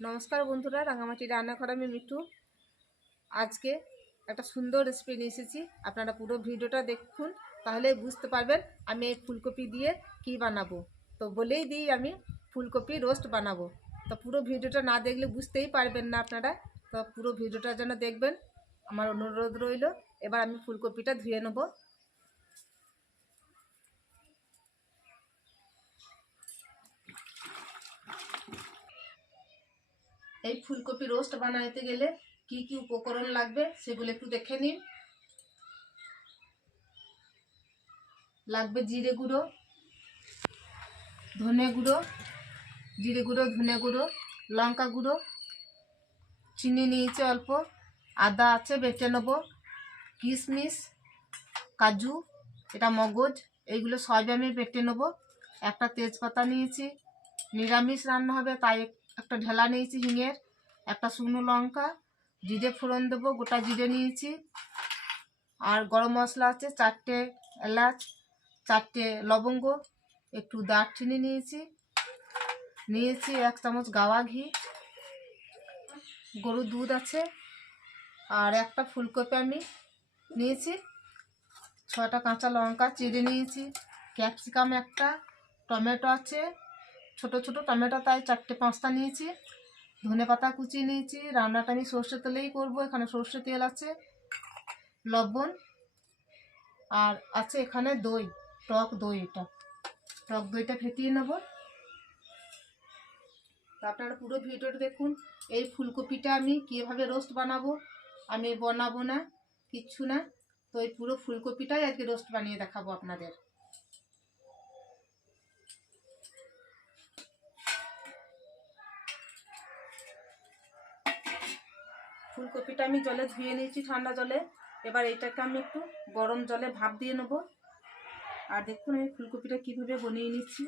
নমস্কার বন্ধুরা, রাঙামাটি রান্না রান্নাঘর আমি মিঠু। আজকে একটা সুন্দর রেসিপি নিয়ে এসেছি। আপনারা পুরো ভিডিওটা দেখুন, তাহলে বুঝতে পারবেন আমি এই ফুলকপি দিয়ে কি বানাবো। তো বলেই দিই আমি, ফুলকপি রোস্ট বানাবো। তো পুরো ভিডিওটা না দেখলে বুঝতেই পারবেন না আপনারা। তো পুরো ভিডিওটা যেন দেখবেন, আমার অনুরোধ রইল, এবার আমি ফুলকপিটা ধুয়ে নেব। এই ফুলকপি রোস্ট বানাইতে গেলে কি কি উপকরণ লাগবে সেগুলো একটু দেখে নিন। লাগবে জিরে গুঁড়ো, ধনে গুঁড়ো, জিরে গুঁড়ো, ধনে গুঁড়ো, লঙ্কা গুঁড়ো, চিনি নিয়েছে অল্প, আদা আছে বেটে নেব, কিশমিশ, কাজু, এটা মগজ, এইগুলো আমি বেটে নেব। একটা তেজপাতা নিয়েছি, নিরামিষ রান্না হবে তাই একটা ঢেলা নিয়েছি হিঙের, একটা শুকনো লঙ্কা, জিরে ফোড়ন দেবো, গোটা জিরে নিয়েছি। আর গরম মশলা আছে চারটে এলাচ, চারটে লবঙ্গ, একটু দারচিনি নিয়েছি। নিয়েছি এক চামচ গাওয়া ঘি, গরুর দুধ আছে, আর একটা ফুলকপি আমি নিয়েছি। ছটা কাঁচা লঙ্কা চিড়ে নিয়েছি, ক্যাপসিকাম একটা, টমেটো আছে ছোট ছোট টমেটো তাই চারটে পাঁচটা নিয়েছি, ধনে পাতা কুচিয়ে নিয়েছি, রান্নাটা আমি সর্ষে তেলেই করব, এখানে সর্ষে তেল আছে, লবণ, আর আছে এখানে দই, টক দই এটা। টক দইটা ফেটিয়ে নেব। আপনারা পুরো ভিডিওটা দেখুন, এই ফুলকপিটা আমি কীভাবে রোস্ট বানাবো, আমি বানাবো না, কিচ্ছু না, তো এই পুরো ফুলকপিটাই আজকে রোস্ট বানিয়ে দেখাবো আপনাদের। ফুলকপিটা আমি জলে ধুয়ে নিয়েছি ঠান্ডা জলে। এবার এটাকে আমি একটু গরম জলে ভাপ দিয়ে নেব। আর দেখুন আমি ফুলকপিটা কীভাবে বনিয়ে নিচ্ছি।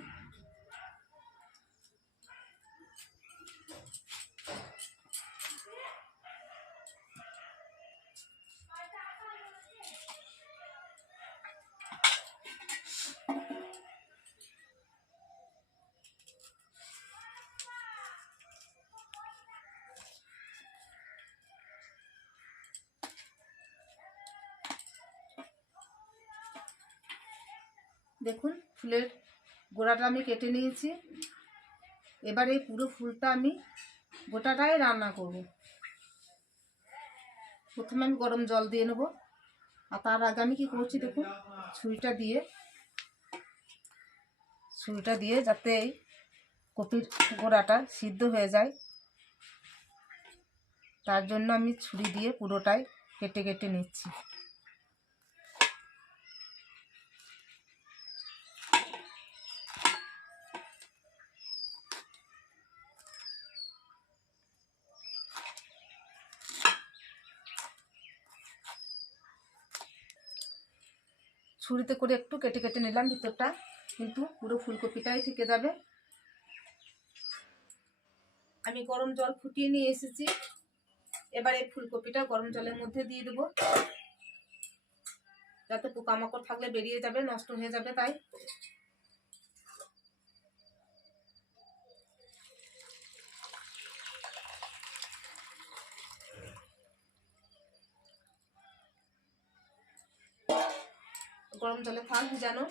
দেখুন, ফুলের গোড়াটা আমি কেটে নিয়েছি। এবার এই পুরো ফুলটা আমি গোটাটাই রান্না করব। প্রথমে আমি গরম জল দিয়ে নেব। আর তার আগে আমি কী করছি দেখুন, ছুরিটা দিয়ে ছুরিটা দিয়ে যাতে এই কপির গোড়াটা সিদ্ধ হয়ে যায়। তার জন্য আমি ছুরি দিয়ে পুরোটাই কেটে কেটে নিচ্ছি। ছুরিতে করে একটু কেটে কেটে নিলাম ভিতরটা, কিন্তু পুরো ফুলকপিটাই থেকে যাবে। আমি গরম জল ফুটিয়ে নিয়ে এসেছি। এবার এই ফুলকপিটা গরম জলের মধ্যে দিয়ে দেবো। যাতে পোকামাকড় থাকলে বেরিয়ে যাবে, নষ্ট হয়ে যাবে তাই। গরম জলে থাক ভিজানো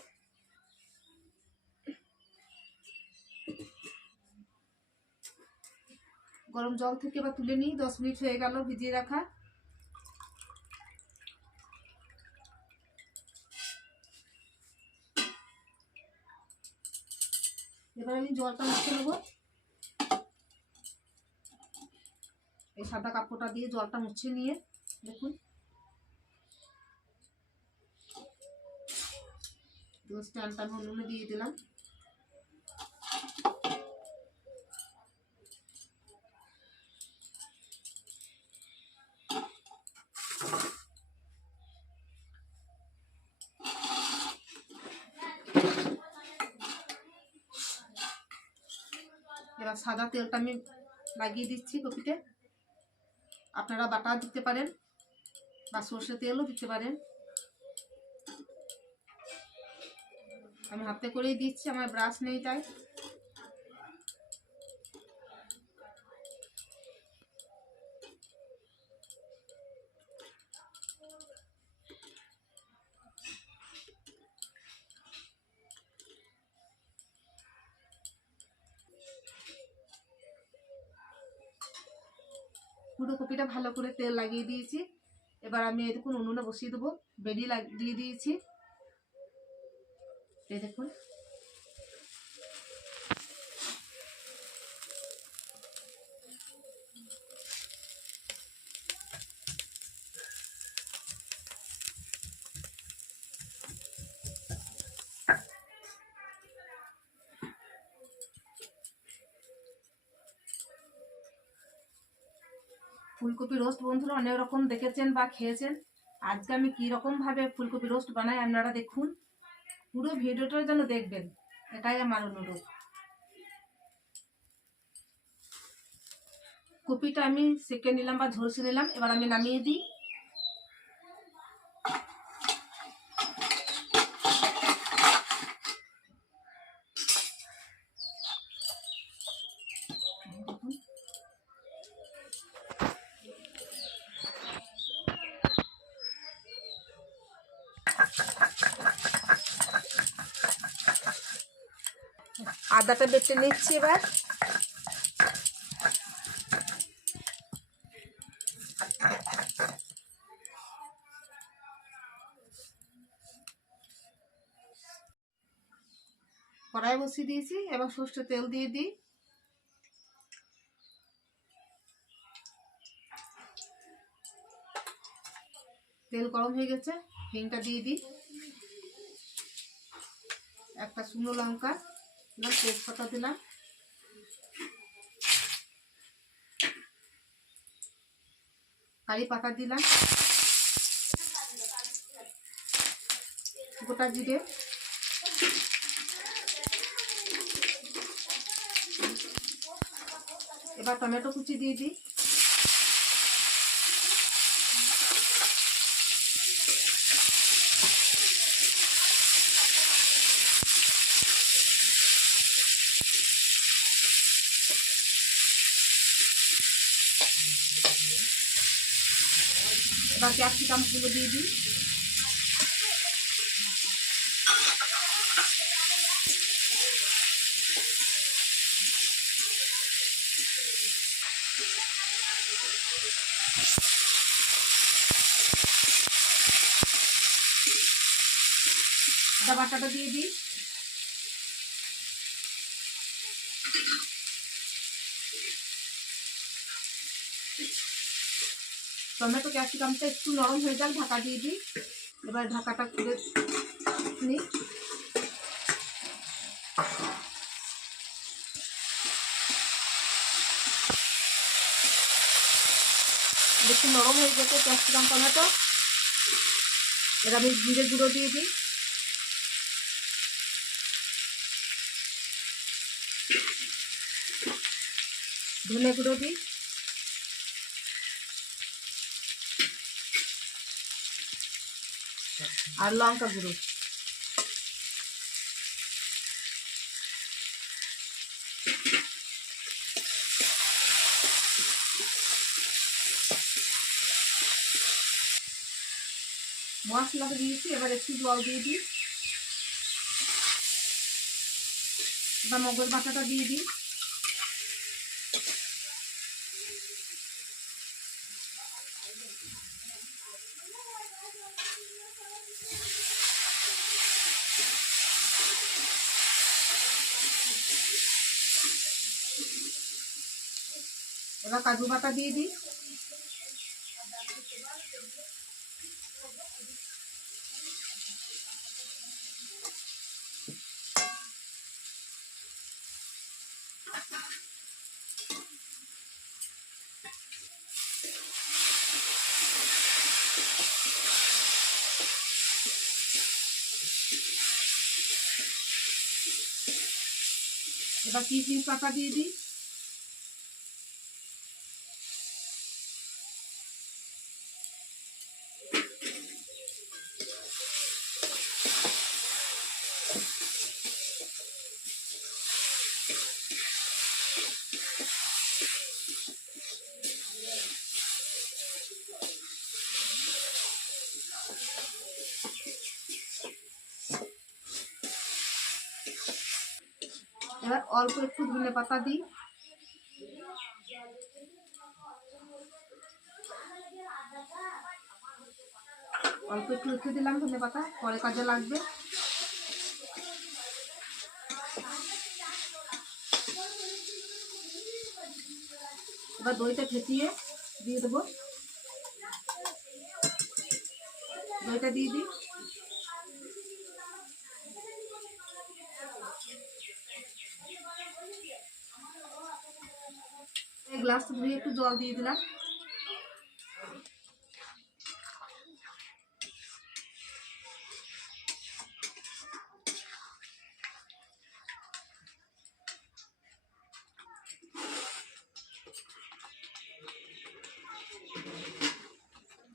গরম জল থেকে বা তুলে নিই, দশ মিনিট হয়ে গেল ভিজিয়ে রাখা। এবার আমি জলটা মুছে নেব। এই সাদা কাপড়টা দিয়ে জলটা মুছে নিয়ে দেখুন। স্ট্যান্ডটা আমি উনুনে দিয়ে দিলাম। এবার সাদা তেলটা আমি লাগিয়ে দিচ্ছি কপিতে। আপনারা বাটার দিতে পারেন বা সর্ষে তেলও দিতে পারেন। আমি হাতে করেই দিচ্ছি, আমার ব্রাশ নেই তাই। ফুলকপিটা ভালো করে তেল লাগিয়ে দিয়েছি। এবার আমি এরকম উনুনে বসিয়ে দেবো বেরিয়ে লাগিয়ে দিয়েছি। দেখুন। ফুলকপি রোস্ট বন্ধুরা অনেক রকম দেখেছেন বা খেয়েছেন। আজকে আমি কি রকম ভাবে ফুলকপি রোস্ট বানাই আপনারা দেখুন। পুরো ভিডিওটা যেন দেখবেন। এটাই আমার অনুরোধ। কপিটা আমি সেকে নিলাম বা ঝলসে নিলাম, এবার আমি নামিয়ে দিই দেখুন আদাটা নিচ্ছি এবার। কড়াই বসিয়ে দিয়েছি, এবার সর্ষে তেল দিয়ে দিই। তেল গরম হয়ে গেছে, হিংটা দিয়ে দিই। একটা শুকনো লঙ্কা। দিলাম তেজপাতা দিলাম। কারি পাতা দিলাম। গোটা জিরে। এবার টমেটো কুচি দিয়ে দিই। এবার ক্যাপসিকামগুলো দিয়ে দিই। আদা বাটাটা দিয়ে দিই। টমেটো ক্যাপসিকামটা একটু নরম হয়ে যাক, ঢাকা দিয়ে দিই। এবার ঢাকাটা খুলে নিই। বেশি নরম হয়ে গেছে ক্যাপসিকাম টমেটো এবার আমি জিরে গুঁড়ো দিয়ে দিই। ধনে গুঁড়ো দিই। আর লঙ্কা গুঁড়ো। মশলাটা দিয়েছি, এবার একটু জল দিয়ে দিই। এবার মগজ বাটাটা দিয়ে দিই। এবার কাজু বাটা দিয়ে দিই। এবার কিশমিশ পাতা দিয়ে দিই? এবার অল্প একটু ধনে পাতা দিই অল্প একটু উঠে দিলাম ধনে পাতা পরে কাজে লাগবে এবার দইটা ফেটিয়ে দিয়ে দেবো দইটা দিয়ে দিই এই গ্লাসটা ধুয়ে একটু জল দিয়ে দিলাম।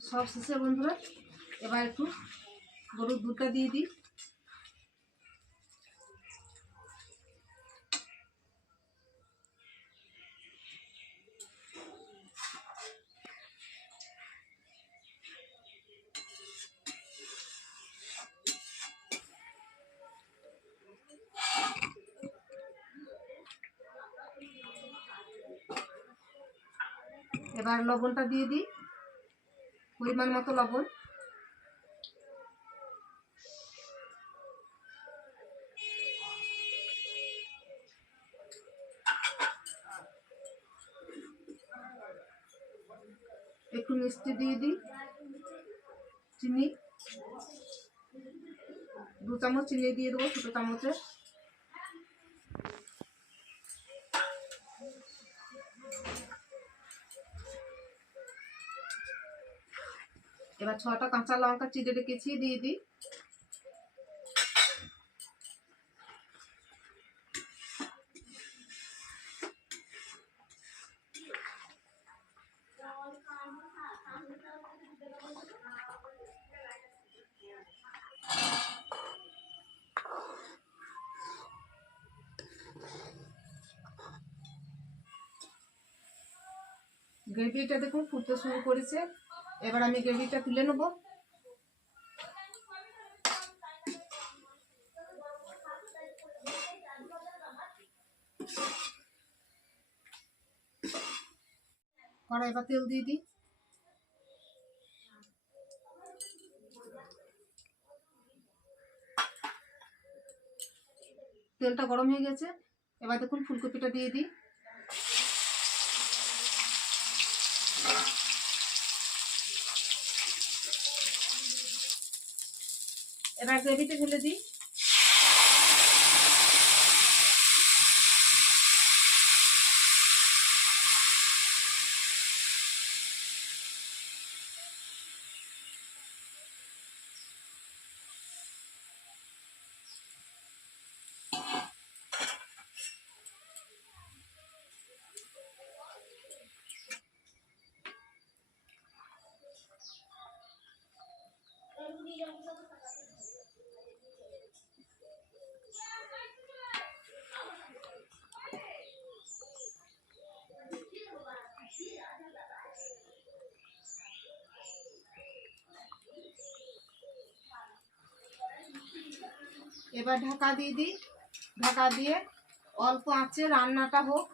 সব শেষে বন্ধুরা, এবার একটু গরুর দুধটা দিয়ে দিই। এবার লবণটা দিয়ে দিই। পরিমাণ মতো লবণ। একটু মিষ্টি দিয়ে দিই। চিনি। দু চামচ চিনি দিয়ে দেবো ছোটো চামচে। এবার ছটা কাঁচা লঙ্কা চিড়ে রেখেছি দিয়ে দিই। গ্রেভিটা দেখুন ফুটতে শুরু করেছে। এবার আমি গ্রেভিটা তুলে নেব। কড়াই বা তেল দিয়ে দিই। তেলটা গরম হয়ে গেছে। এবার দেখুন ফুলকপিটা দিয়ে দিই। এবার গ্রেভিতে ঢেলে দিই। এবার ঢাকা দিয়ে দিই। ঢাকা দিয়ে অল্প আঁচে রান্নাটা হোক।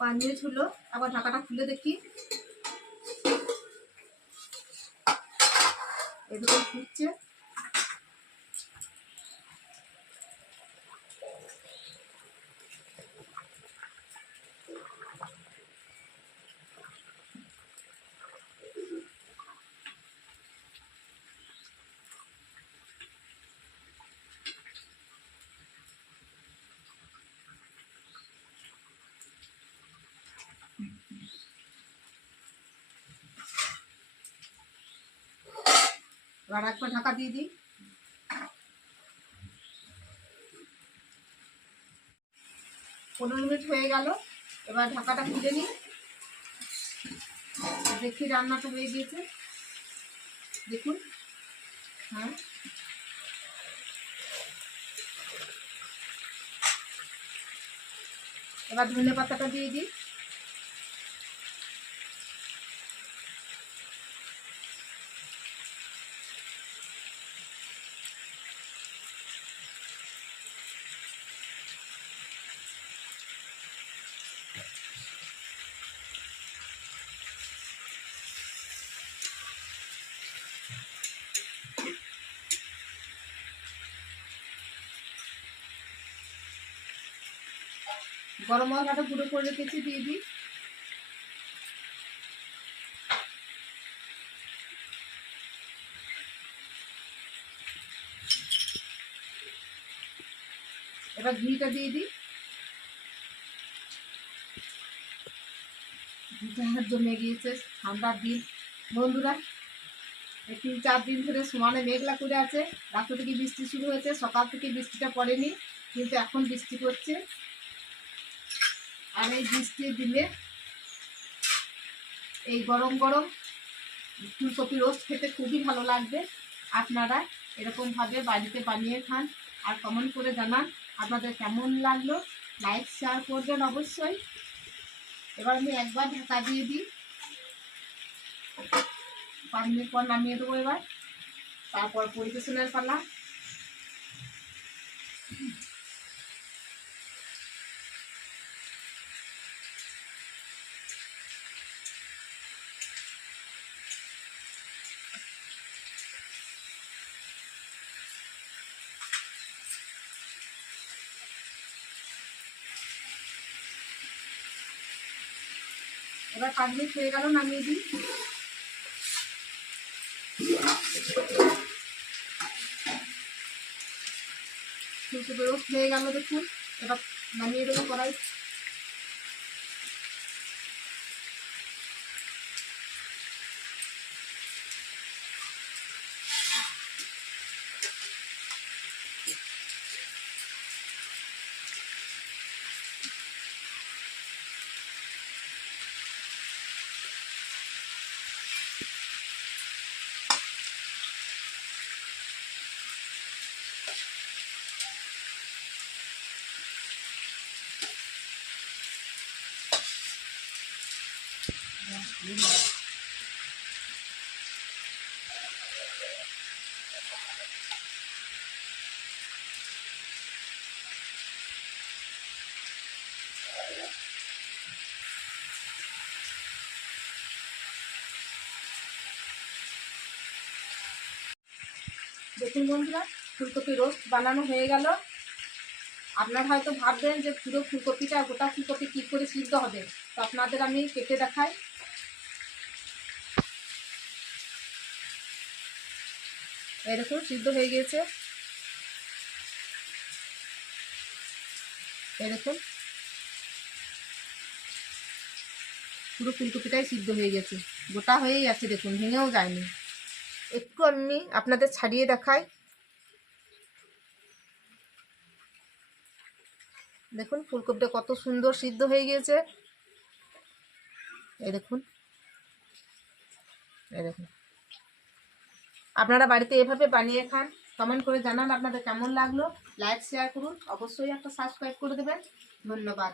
পাঁচ হলো আবার ঢাকাটা খুলে দেখি। এদিকে ফুটছে এবার একবার ঢাকা দিয়ে দিই। পনেরো মিনিট হয়ে গেল, এবার ঢাকাটা খুলে নিই। দেখি রান্নাটা হয়ে গিয়েছে। দেখুন হ্যাঁ। এবার ধনে পাতাটা দিয়ে দিই। গরম মশলাটা গুঁড়ো করে রেখেছি, দিয়ে দিই। এবার ঘিটা দিয়ে দিই। জমে গিয়েছে ঠান্ডার দিন। বন্ধুরা তিন চার দিন ধরে সমানে মেঘলা করে আছে। রাত্র থেকে বৃষ্টি শুরু হয়েছে, সকাল থেকে বৃষ্টিটা পড়েনি, কিন্তু এখন বৃষ্টি পড়ছে। আর এই বৃষ্টির দিনে এই গরম গরম ফুলকপি রোস্ট খেতে খুবই ভালো লাগবে। আপনারা এরকমভাবে বাড়িতে বানিয়ে খান আর কমেন্ট করে জানান আপনাদের কেমন লাগল। লাইক শেয়ার করবেন অবশ্যই। এবার আমি একবার ঢাকা দিয়ে দিই। পাঁচ পর নামিয়ে দেবো এবার। তারপর পরিবেশনের পালা। পাঁচ মিনিট হয়ে গেল নামিয়ে দিই। রোস্ট হয়ে গেল দেখুন। এবার নামিয়ে দেবো কড়াই দেখুন বন্ধুরা, ফুলকপি রোস্ট বানানো হয়ে গেল। আপনারা হয়তো ভাববেন যে পুরো ফুলকপিটা, গোটা ফুলকপি কী করে সিদ্ধ হবে? তো আপনাদের আমি কেটে দেখাই। এই দেখুন, সিদ্ধ হয়ে গিয়েছে। এই দেখুন। পুরো ফুলকপিটাই সিদ্ধ হয়ে গেছে। গোটা হয়েই আছে দেখুন, ভেঙেও যায়নি। একটু আমি আপনাদের ছাড়িয়ে দেখাই। দেখুন, ফুলকপিটা কত সুন্দর সিদ্ধ হয়ে গিয়েছে। এই দেখুন। এই দেখুন। আপনারা বাড়িতে এভাবে বানিয়ে খান কমেন্ট করে জানান আপনাদের কেমন লাগল লাইক শেয়ার করুন। অবশ্যই একটা সাবস্ক্রাইব করে দেবেন। ধন্যবাদ।